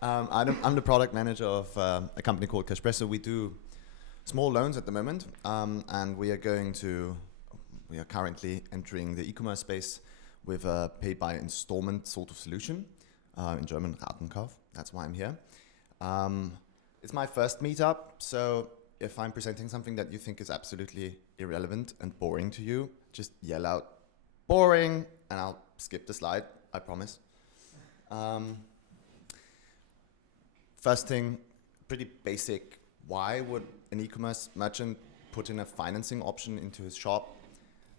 I'm the product manager of a company called Cashpresso. We do small loans at the moment, and we are currently entering the e-commerce space with a pay-by-installment sort of solution, in German Ratenkauf. That's why I'm here. It's my first meetup, so if I'm presenting something that you think is absolutely irrelevant and boring to you, just yell out boring and I'll skip the slide, I promise. First thing, pretty basic. Why would an e-commerce merchant put in a financing option into his shop?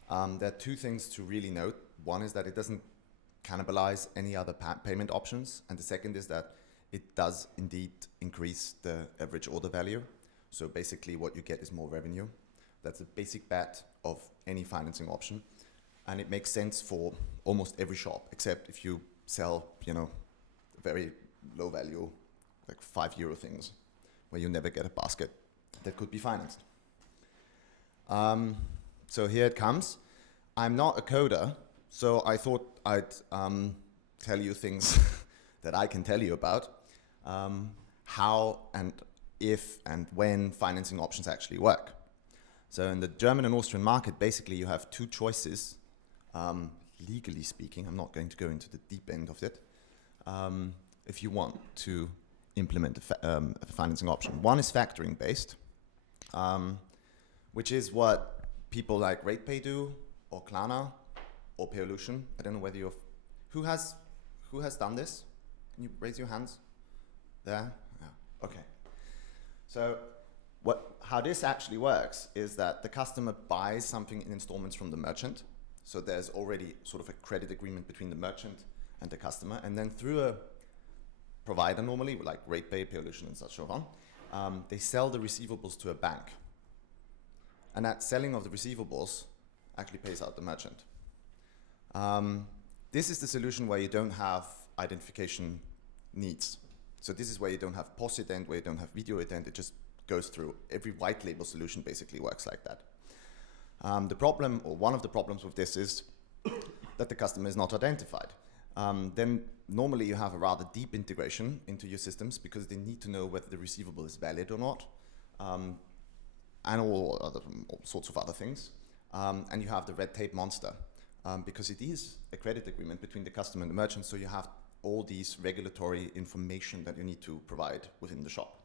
There are two things to really note. One is that it doesn't cannibalize any other payment options. And the second is that it does indeed increase the average order value. So basically what you get is more revenue. That's a basic bet of any financing option. And it makes sense for almost every shop, except if you sell, very low value, like €5 things, where you never get a basket that could be financed. So here it comes. I'm not a coder, so I thought I'd tell you things that I can tell you about, how and if and when financing options actually work. So in the German and Austrian market, basically you have two choices, legally speaking. I'm not going to go into the deep end of it. If you want to implement a financing option. One is factoring based, which is what people like RatePay do, or Klarna, or Paolution. I don't know whether who has done this? Can you raise your hands? There? Yeah. Okay. So how this actually works is that the customer buys something in installments from the merchant. So there's already sort of a credit agreement between the merchant and the customer, and then through a provider normally, like RatePay, Paolution, and such on, they sell the receivables to a bank. And that selling of the receivables actually pays out the merchant. This is the solution where you don't have identification needs. So this is where you don't have POS ident, where you don't have video ident. It just goes through. Every white label solution basically works like that. The problem, or one of the problems with this, is that the customer is not identified. Then normally you have a rather deep integration into your systems because they need to know whether the receivable is valid or not, and all sorts of other things. And you have the red tape monster because it is a credit agreement between the customer and the merchant, so you have all these regulatory information that you need to provide within the shop.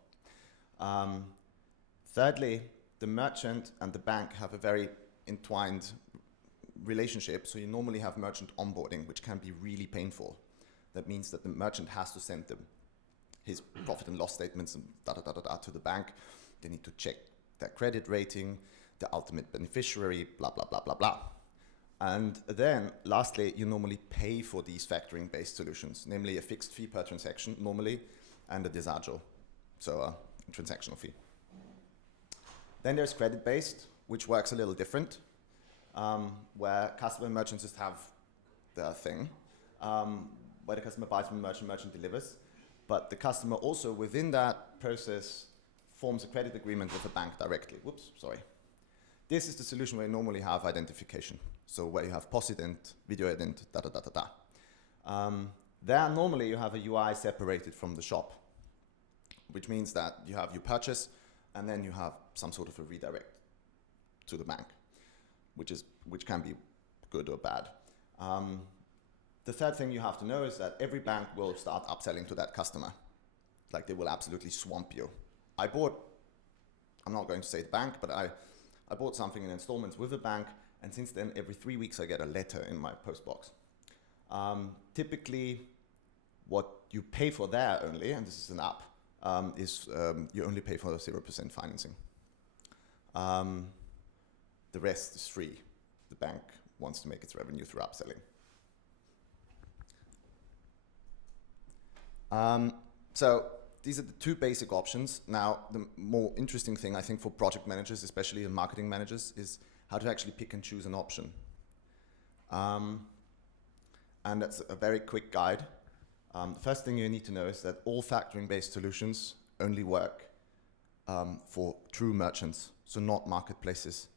Thirdly, the merchant and the bank have a very entwined relationship, so you normally have merchant onboarding, which can be really painful. That means that the merchant has to send his profit and loss statements and to the bank. They need to check their credit rating, the ultimate beneficiary, blah, blah, blah, blah, blah. And then, lastly, you normally pay for these factoring-based solutions, namely a fixed fee per transaction, normally, and a disagio, so a transactional fee. Then there's credit-based, which works a little different, where customer and merchants just have their thing, where the customer buys from the merchant delivers, but the customer also, within that process, forms a credit agreement with the bank directly. Whoops, sorry. This is the solution where you normally have identification. So where you have POS ident, video ident, There normally you have a UI separated from the shop, which means that you have your purchase and then you have some sort of a redirect to the bank, which can be good or bad. The third thing you have to know is that every bank will start upselling to that customer. Like they will absolutely swamp you. I'm not going to say the bank, but I bought something in installments with a bank, and since then, every 3 weeks I get a letter in my post box. Typically, what you pay for there only, and this is an app, is you only pay for 0% financing. The rest is free. The bank wants to make its revenue through upselling. So these are the two basic options. Now, the more interesting thing, I think, for project managers, especially and marketing managers, is how to actually pick and choose an option. And that's a very quick guide. The first thing you need to know is that all factoring-based solutions only work for true merchants, so not marketplaces,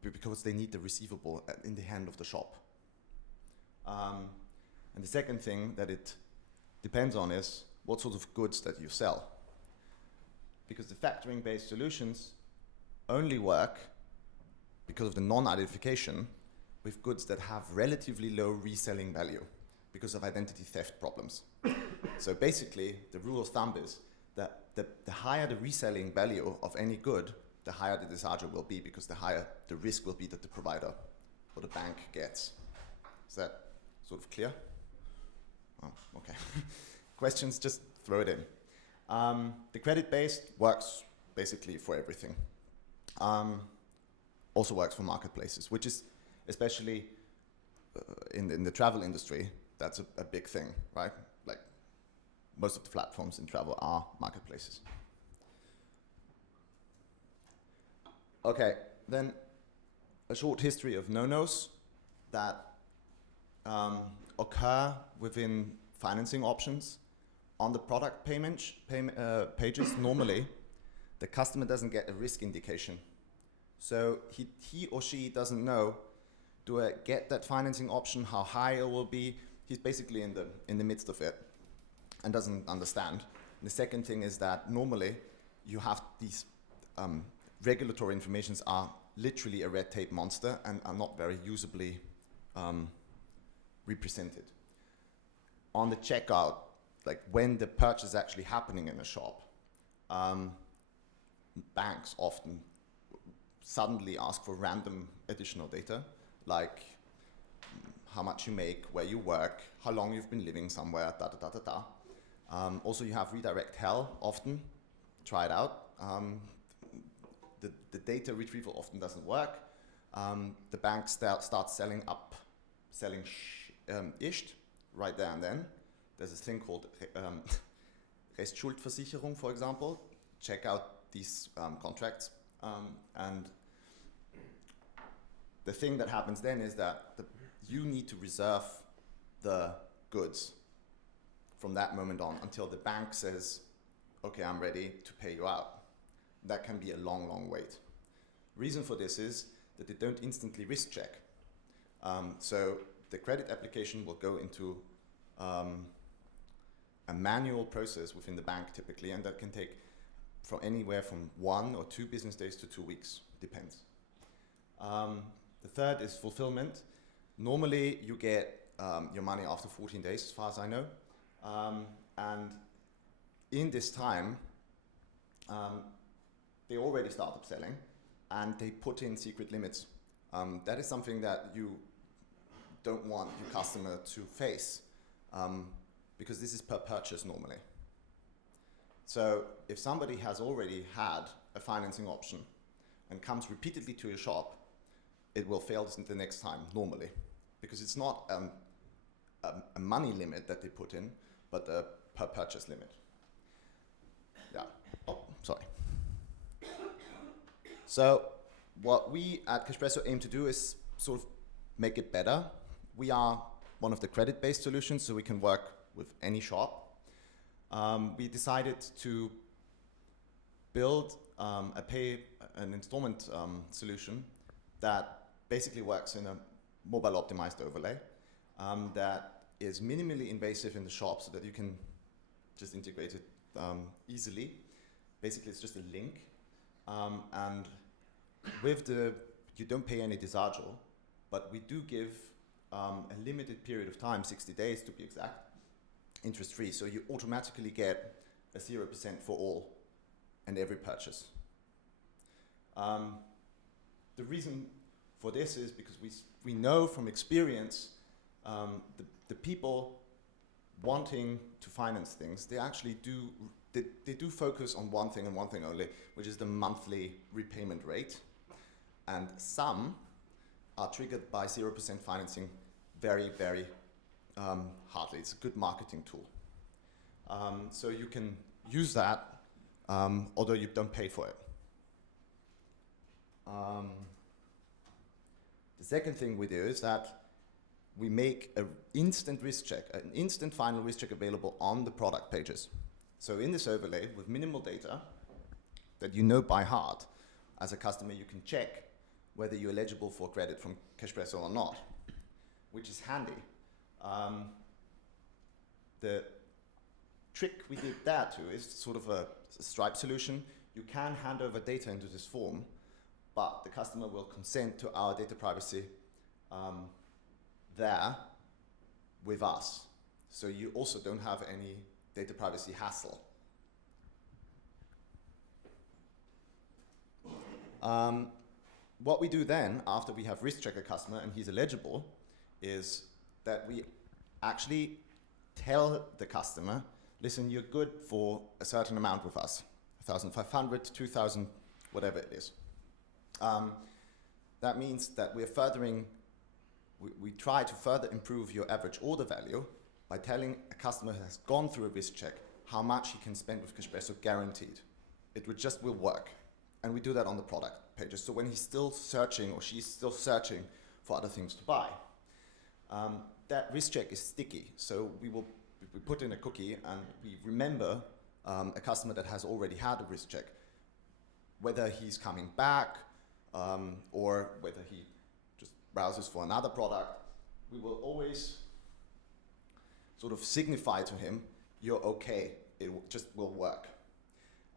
because they need the receivable in the hand of the shop. And the second thing that it depends on is what sort of goods that you sell. Because the factoring-based solutions only work because of the non-identification with goods that have relatively low reselling value because of identity theft problems. So basically, the rule of thumb is that the higher the reselling value of any good, the higher the discharge will be, because the higher the risk will be that the provider or the bank gets. Is that sort of clear? Oh, okay. Questions, just throw it in. The credit-based works basically for everything. Also works for marketplaces, which is especially in the travel industry, that's a big thing, right? Like most of the platforms in travel are marketplaces. Okay, then a short history of no-nos that occur within financing options. On the product pages, normally, the customer doesn't get a risk indication. So he or she doesn't know, do I get that financing option, how high it will be? He's basically in the midst of it and doesn't understand. And the second thing is that normally you have these regulatory informations are literally a red tape monster and are not very usably represented. On the checkout, like when the purchase is actually happening in a shop, banks often suddenly ask for random additional data, like how much you make, where you work, how long you've been living somewhere, da da da da da. Also, you have redirect hell often. Try it out. The data retrieval often doesn't work. The bank starts selling isht right there and then. There's this thing called Restschuldversicherung, for example. Check out these contracts. And the thing that happens then is that you need to reserve the goods from that moment on until the bank says, okay, I'm ready to pay you out. That can be a long, long wait. Reason for this is that they don't instantly risk check. So the credit application will go into a manual process within the bank typically, and that can take from anywhere from 1 or 2 business days to 2 weeks, depends. The third is fulfillment. Normally you get your money after 14 days, as far as I know. And in this time, they already start upselling and they put in secret limits. That is something that you don't want your customer to face because this is per purchase normally. So if somebody has already had a financing option and comes repeatedly to your shop, it will fail the next time normally, because it's not a money limit that they put in, but a per purchase limit. Yeah. Oh, sorry. So what we at Cashpresso aim to do is sort of make it better. We are one of the credit-based solutions, so we can work with any shop. We decided to build an installment solution that basically works in a mobile optimized overlay that is minimally invasive in the shop so that you can just integrate it easily. Basically, it's just a link. And with you don't pay any disagio, but we do give a limited period of time, 60 days to be exact, interest-free. So you automatically get a 0% for all and every purchase. The reason for this is because we know from experience the people wanting to finance things, they actually they do focus on one thing and one thing only, which is the monthly repayment rate. And some are triggered by 0% financing very, very hardly. It's a good marketing tool. So you can use that, although you don't pay for it. The second thing we do is that we make an instant risk check, an instant final risk check available on the product pages. So in this overlay, with minimal data that you know by heart, as a customer, you can check whether you're eligible for credit from Cashpresso or not, which is handy. The trick we did there too is sort of a Stripe solution. You can hand over data into this form, but the customer will consent to our data privacy there with us. So you also don't have any data privacy hassle. What we do then, after we have risk checked a customer and he's eligible, is that we actually tell the customer, listen, you're good for a certain amount with us, 1,500, 2,000, whatever it is. That means that we're furthering, we try to further improve your average order value by telling a customer who has gone through a risk check how much he can spend with Cashpresso, guaranteed. It just will work. And we do that on the product pages. So when he's still searching or she's still searching for other things to buy, that risk check is sticky. So we put in a cookie and we remember a customer that has already had a risk check, whether he's coming back or whether he just browses for another product. We will always sort of signify to him, you're okay, it just will work.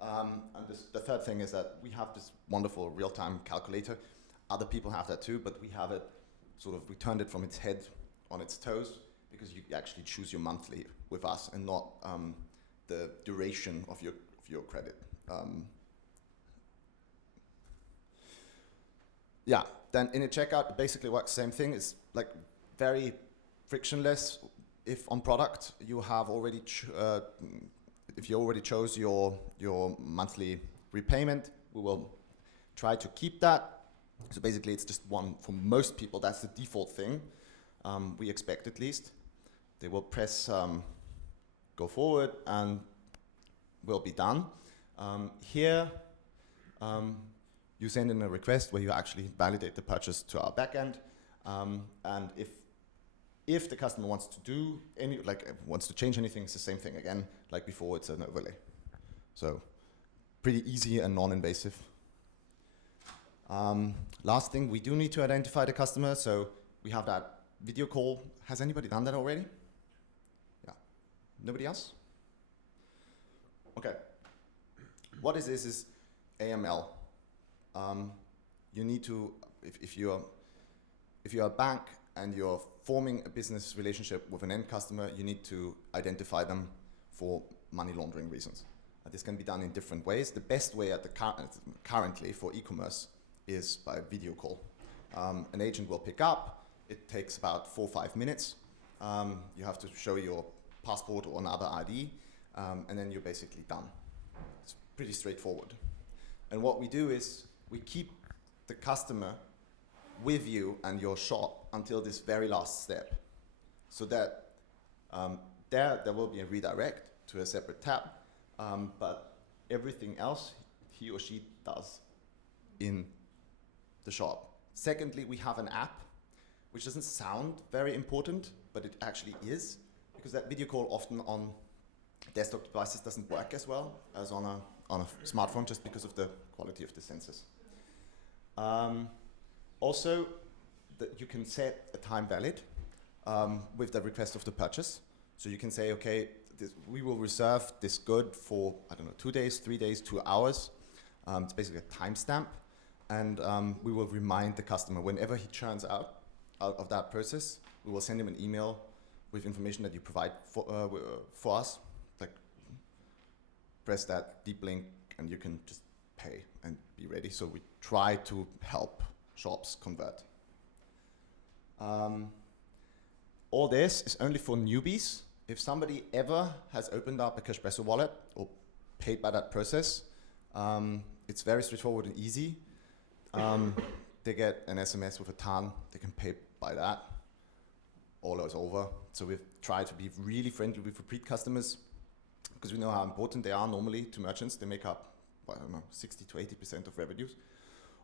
And the third thing is that we have this wonderful real-time calculator. Other people have that too, but we have it sort of, we turned it from its head on its toes, because you actually choose your monthly with us and not the duration of your credit. Yeah, then in a checkout, it basically works the same thing. It's like very frictionless. If on product you have already, if you already chose your monthly repayment, we will try to keep that. So basically it's just one, for most people, that's the default thing. We expect at least. They will press go forward and we'll be done. Here, you send in a request where you actually validate the purchase to our backend. And if the customer wants to do wants to change anything, it's the same thing again. Like before, it's an overlay. So pretty easy and non-invasive. Last thing, we do need to identify the customer. So we have that video call. Has anybody done that already? Yeah. Nobody else? Okay. What is this is AML. You need to, if you're a bank and you're forming a business relationship with an end customer, you need to identify them for money laundering reasons. This can be done in different ways. The best way currently for e-commerce is by video call. An agent will pick up. It takes about 4 or 5 minutes. You have to show your passport or another ID, and then you're basically done. It's pretty straightforward. And what we do is we keep the customer with you and your shop until this very last step, so that there will be a redirect to a separate tab, but everything else he or she does in the shop. Secondly, we have an app, which doesn't sound very important, but it actually is, because that video call often on desktop devices doesn't work as well as on a smartphone, just because of the quality of the sensors. Also, you can set a time valid with the request of the purchase. So you can say, okay, we will reserve this good for, I don't know, 2 days, 3 days, 2 hours. It's basically a timestamp. And we will remind the customer whenever he churns out of that process, we will send him an email with information that you provide for us. Like, press that deep link and you can just pay and be ready. So we try to help shops convert. All this is only for newbies. If somebody ever has opened up a Cashpresso wallet or paid by that process, it's very straightforward and easy. They get an SMS with a TAN, they can pay by that. All is over. So we've tried to be really friendly with repeat customers, because we know how important they are normally to merchants. They make up, I don't know, 60 to 80% of revenues,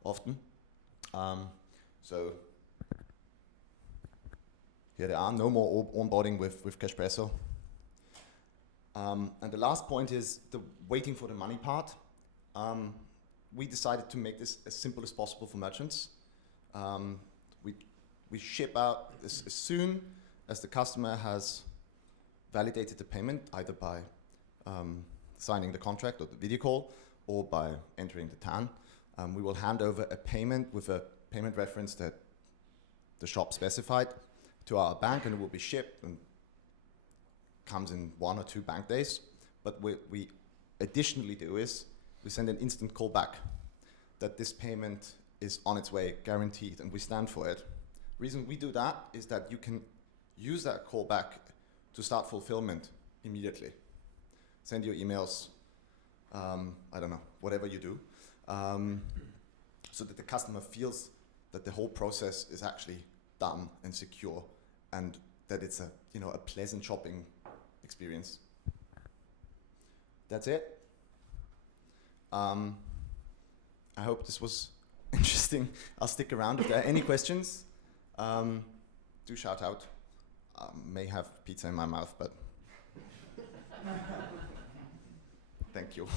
often. So here they are, no more onboarding with Cashpresso. And the last point is the waiting for the money part. We decided to make this as simple as possible for merchants. We ship out as soon as the customer has validated the payment, either by signing the contract or the video call, or by entering the TAN. We will hand over a payment with a payment reference that the shop specified to our bank, and it will be shipped and comes in 1 or 2 bank days. But what we additionally do is we send an instant callback that this payment is on its way, guaranteed, and we stand for it. The reason we do that is that you can use that callback to start fulfillment immediately. Send your emails, I don't know, whatever you do, so that the customer feels that the whole process is actually done and secure, and that it's a pleasant shopping experience. That's it. I hope this was interesting. I'll stick around if there are any questions. Do shout out. May have pizza in my mouth, but thank you.